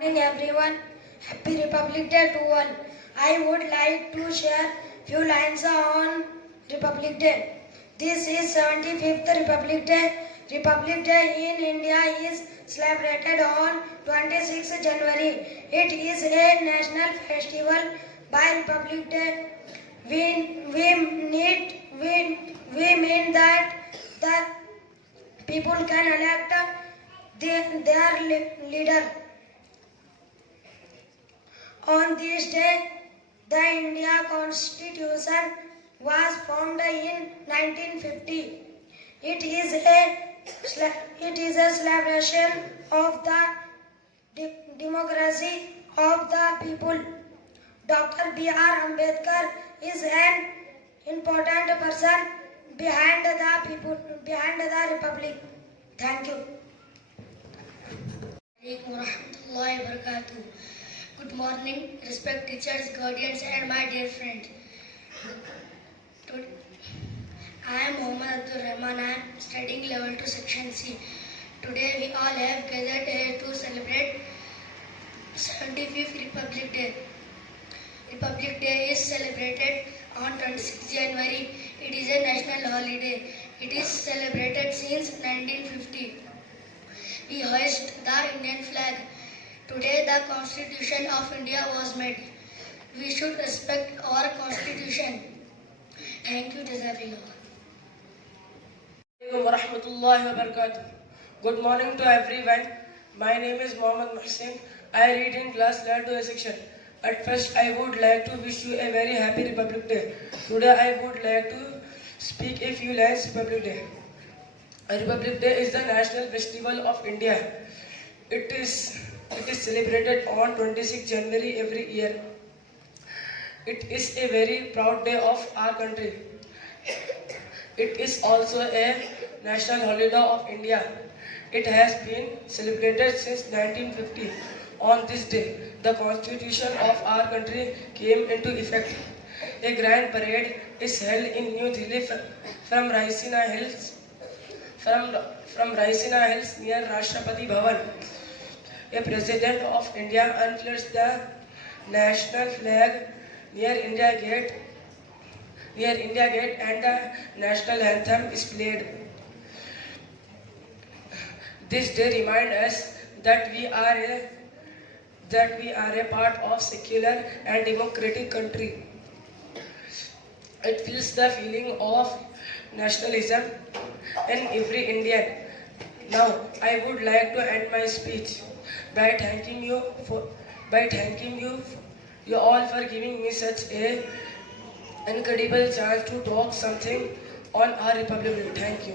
Morning everyone, Happy Republic Day to all. I would like to share few lines on Republic Day. This is 75th Republic Day. Republic Day in India is celebrated on 26th January. It is a national festival. By Republic Day, we mean that the people can elect their leader. On this day, the India Constitution was formed in 1950. It is a celebration of the democracy of the people. Dr. B.R. Ambedkar is an important person behind the republic. Thank you. Good morning, respect teachers, guardians and my dear friends. I am Mohammad Abdul Rahman. I am studying level 2 section C. Today we all have gathered here to celebrate 75th Republic Day. Republic Day is celebrated on 26 January. It is a national holiday. It is celebrated since 1950. We hoist the Indian flag. Today the Constitution of India was made. We should respect our Constitution. Thank you, Jazakallah. Good morning to everyone. My name is Mohammad Muhsin. I read in class level 2 section. At first, I would like to wish you a very happy Republic Day. Today, I would like to speak a few lines Republic Day. Republic Day is the national festival of India. It is celebrated on 26 January every year. It is a very proud day of our country. It is also a national holiday of India. It has been celebrated since 1950. On this day, the Constitution of our country came into effect. A grand parade is held in New Delhi from Raisina Hills near Rashtrapati Bhavan. A President of India unfurls the national flag near India Gate and the national anthem is played. This day reminds us that we are a part of secular and democratic country. It feels the feeling of nationalism in every Indian. Now, I would like to end my speech by thanking you all for giving me such a incredible chance to talk something on our Republic. Thank you.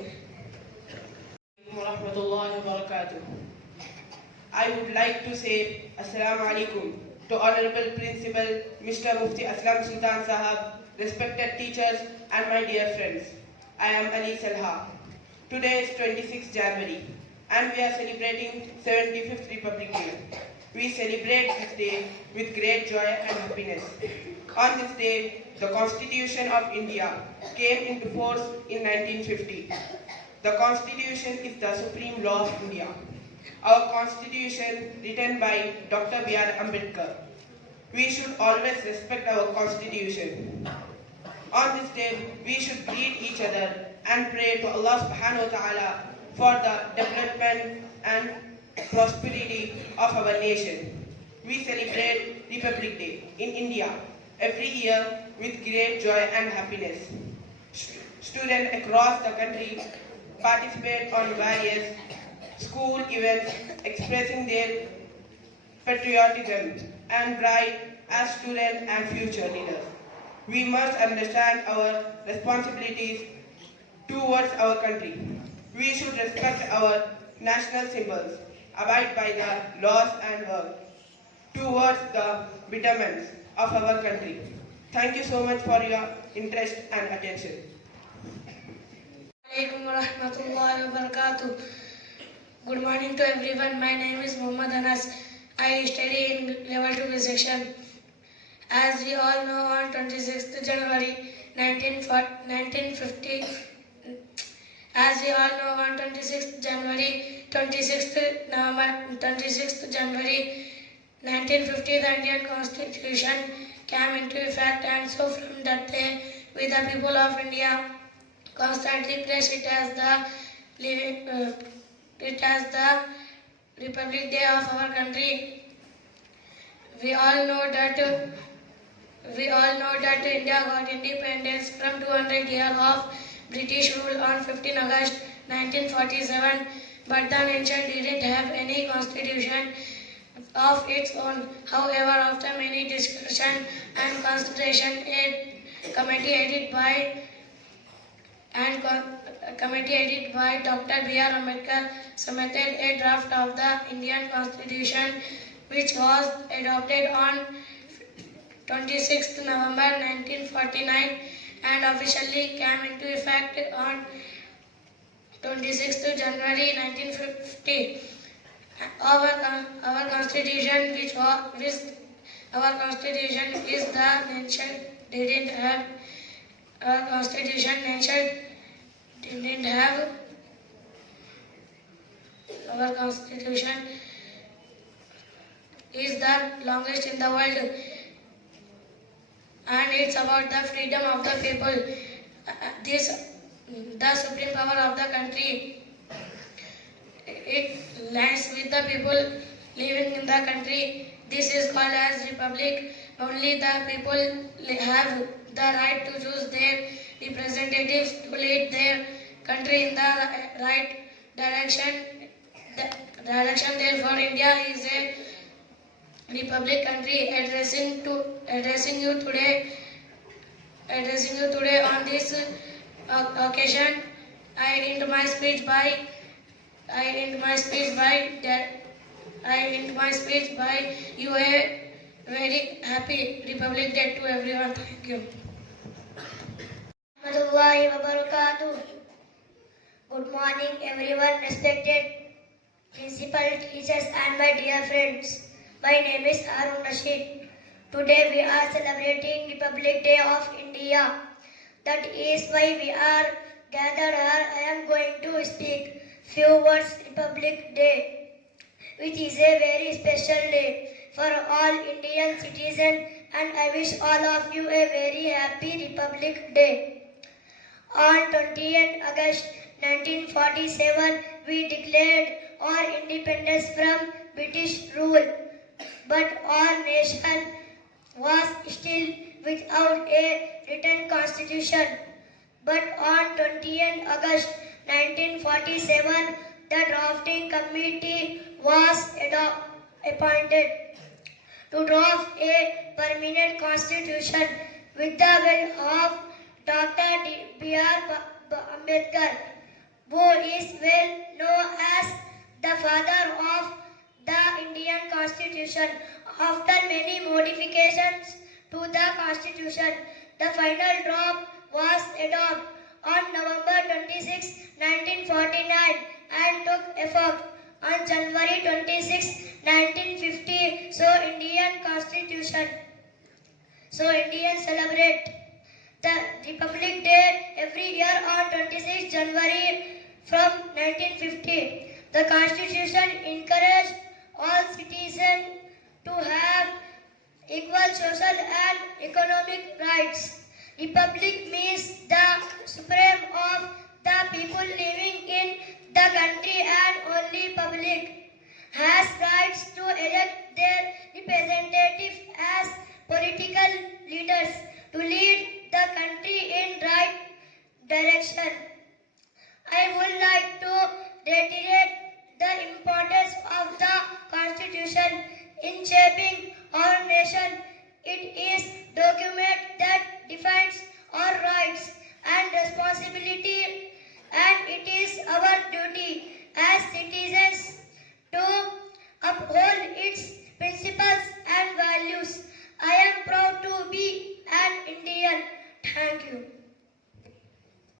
I would like to say Assalamu alaikum to Honorable Principal Mr. Mufti Aslam Sultan Sahab, respected teachers and my dear friends. I am Ali Salha. Today is 26 January and we are celebrating 75th Republic Day. We celebrate this day with great joy and happiness. On this day, the Constitution of India came into force in 1950. The Constitution is the supreme law of India. Our Constitution, written by Dr. B.R. Ambedkar. We should always respect our Constitution. On this day, we should greet each other and pray to Allah subhanahu wa ta'ala for the development and prosperity of our nation. We celebrate Republic Day in India every year with great joy and happiness. Students across the country participate on various school events expressing their patriotism and pride as students and future leaders. We must understand our responsibilities towards our country. We should respect our national symbols, abide by the laws and work towards the betterment of our country. Thank you so much for your interest and attention. Good morning to everyone. My name is Muhammad Anas. I study in level 2 section. As we all know, on 26th January 1950, as we all know, on 26th January 1950, the Indian Constitution came into effect, and so from that day, we the people of India constantly praise it as the Republic Day of our country. We all know that India got independence from 200 years of British rule on 15 August 1947, but the nation didn't have any constitution of its own. However, after many discussion and consultation, a committee headed by Dr. B.R. Ambedkar submitted a draft of the Indian Constitution, which was adopted on 26th November 1949 and officially came into effect on 26th January 1950. Our constitution, our constitution is the nation didn't have. Our constitution nation didn't have. Our constitution is the longest in the world, and it's about the freedom of the people. The supreme power of the country. It lies with the people living in the country. This is called as republic. Only the people have the right to choose their representatives to lead their country in the right direction. Therefore, India is a republic country. Addressing you today on this occasion, I end my speech by you a very happy Republic Day to everyone. Thank you. Warahmatullahi wabarakatuh. Good morning, everyone, respected principal, teachers, and my dear friends. My name is Harun Rashid. Today we are celebrating Republic Day of India. That is why we are gathered here. I am going to speak few words Republic Day, which is a very special day for all Indian citizens, and I wish all of you a very happy Republic Day. On 20th August 1947, we declared our independence from British rule, but our nation was still without a written constitution. But on 20th August 1947, the drafting committee was appointed to draft a permanent constitution with the help of Dr. B.R. Ambedkar, who is well known as the father of the Indian Constitution. After many modifications to the Constitution, the final draft was adopted on November 26, 1949 and took effect on January 26, 1950. So Indians celebrate the Republic Day every year on 26 January from 1950. The Constitution encouraged all citizens to have equal social and economic rights. Republic means the supreme of the people living in the country, and only public has rights to elect their representatives as political leaders to lead the country in right direction. I would like to reiterate the importance of the Constitution in shaping our nation. It is a document that defines our rights and responsibility, and it is our duty